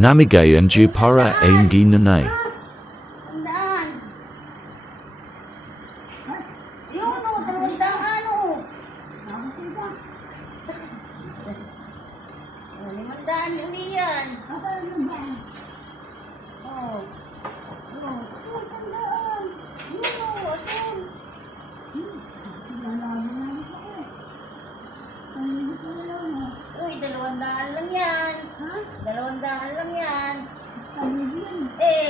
Namigayon ju para ang ginanay. Tandaan. Yun o, 200 o. 500 uli yan. Oh. Oh, 100. Yun o, asun. Uy, 200 lang yan. 200 lang yan. Eh,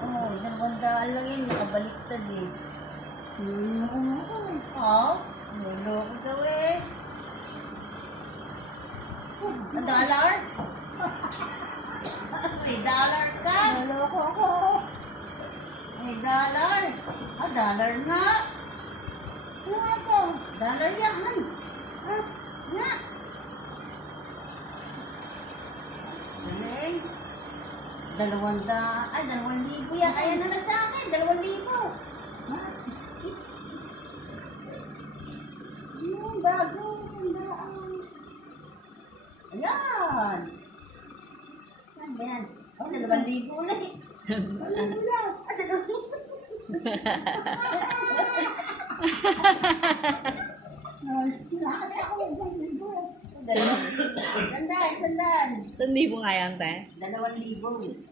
oh, 200 lang yan. Nakabaliktad eh. Oh, niloko daw eh. $1? May dollar ka? Naloko ako. May dollar. Ah, dollar nga. Ano nga ito? Dollar yan. Ah, nga. Galing. 200. Ay, 2,000 yan. Ayan na lang sa akin. 2,000. Yung bago. 100. Ayan. Saan ba yan? Oh, 2,000 ulit. Ano lang? Ah, 2,000. Nakakita ako ng ganito. Sandan. 1,000 nga yan, te. 2,000.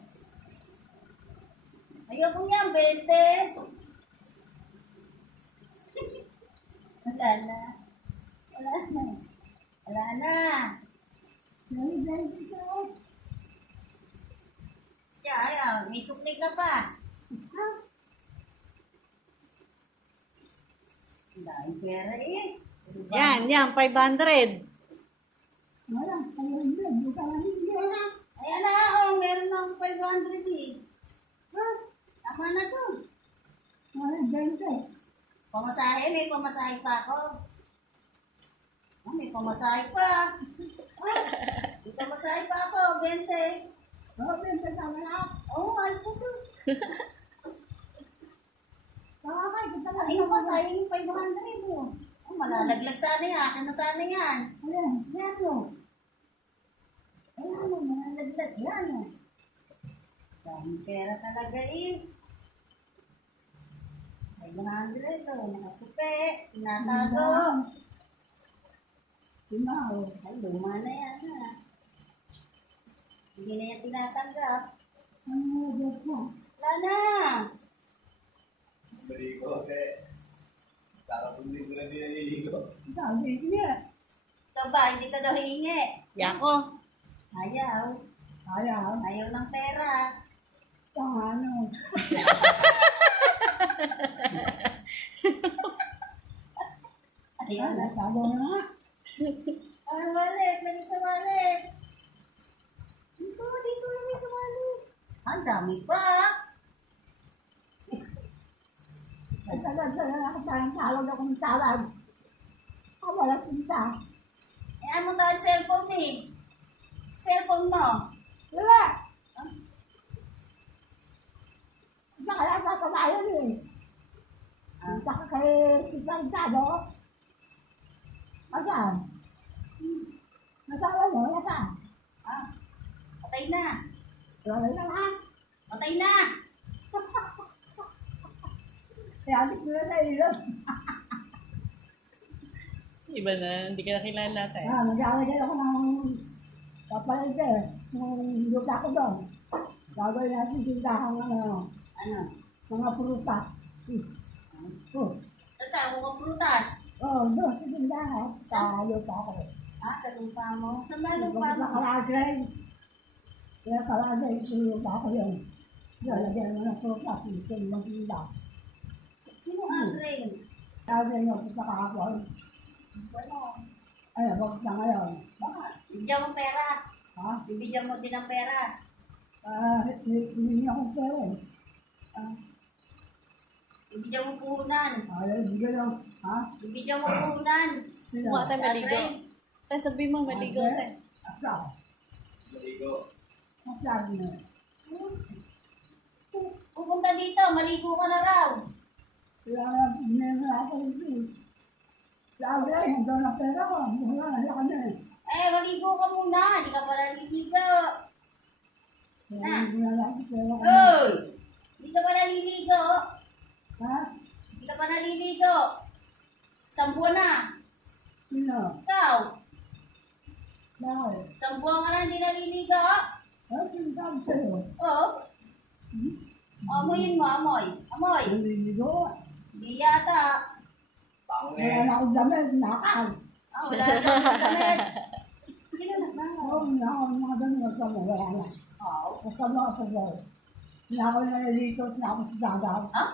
Ayoko niya, 20. Wala na. Wala na. Wala na. Siya, ayaw. May sukli ka pa. Ang daming pera eh. Yan, 500. Wala, ayun din. Buka lang hindi na. Ayan na, oh, meron na akong 500 eh. Tama na to. Wala, ganito. Pamasahe, may pamasahe pa ako. Oh, may pamasahe pa. May pamasahe pa ako, 20. Oo, ganito tama na. Oo, ayos na to. Nakakita lang. Ayun pa, sayang yung 500 mo. Oh, malalaglag sana yan. Akin na sana yan. Ayan. Yan mo. Ayan mo, malalaglag. Yan mo. Daming pera talaga eh. 500 ito. Nakapupe. Tinatago. Timaw. Ay, luma na yan ha. Hindi na yan tinatanggap. Ano mo mo? Wala na. Maligo, te. Para kung hindi ko na nililigo. Sabi niya. Ito ba, hindi ka daw hingi. Yako. Ayaw. Ayaw. Ayaw ng pera. Ano? Ayaw na. Sabi na. Ah, wallet. Balik sa wallet. Dito lagay sa wallet. Ang dami pa. Ay, tagal-tagal ako parang tawag ako ng tawag. Ako wala sinta. Eh, ano tayo cellphone eh? Cellphone mo. Wala. Saka lang tatabayan eh. Saka kay Sipantado. Asan? Nasawa mo, asan? Ah, patay na. Wala na lang. Patay na. Kaya di ko na ilot. Iba na, hindi ka nakilala, te. Mag-aalagay ako ng papalit eh. Nung lupa ko doon. Gagawin natin tindahan ng Ano? mga prutas. Oh, Tatawa ko prutas. doon sa tindahan. Sa lupa ko. Ah, sa lupa mo. Saan ba lupa Lupa mo? nakalagay. Kaya kalagay sa lupa ko yun. Lalagyan mo ng prutas. Ito yung magtinda. Sino ang ring? Lagyan mo sa kahapon. Ano? Ay, wag na ngayon. Bakit? Bibigyan mo pera. Ha? Bibigyan mo din ng pera. Hindi niya akong pera eh. Bibigyan mo puhunan. Ay, bigyan lang. Ha? Bibigyan mo puhunan. Mukha tayo maligo. Te, sabi mo, maligo, te. Asa? Maligo. Asa na. Pupunta dito, maligo ka na raw. Kaya meron ako ito. Lagi, hanggang na pera ko. Wala na ka na eh. Eh, maligo ka muna. Hindi ka pala naligo. Hindi na lang pero Uy! Hindi ka pa naliligo. ha? Hindi ka pa naliligo. 10 buwan na. Sino? Ikaw. Bakit? 10 buwan ka na hindi naliligo. Ano sinasabi sa'yo? Oo. Amoyin mo, amoy. Amoy. Naliligo. Hindi yata. Wala na akong damit, nakal. Wala na akong damit. Sino na? Oo, wala akong mga damit, wala na. Oo. Kasama ako sa gawin. Wala ako naliligo, wala ako sa dagat. Ha?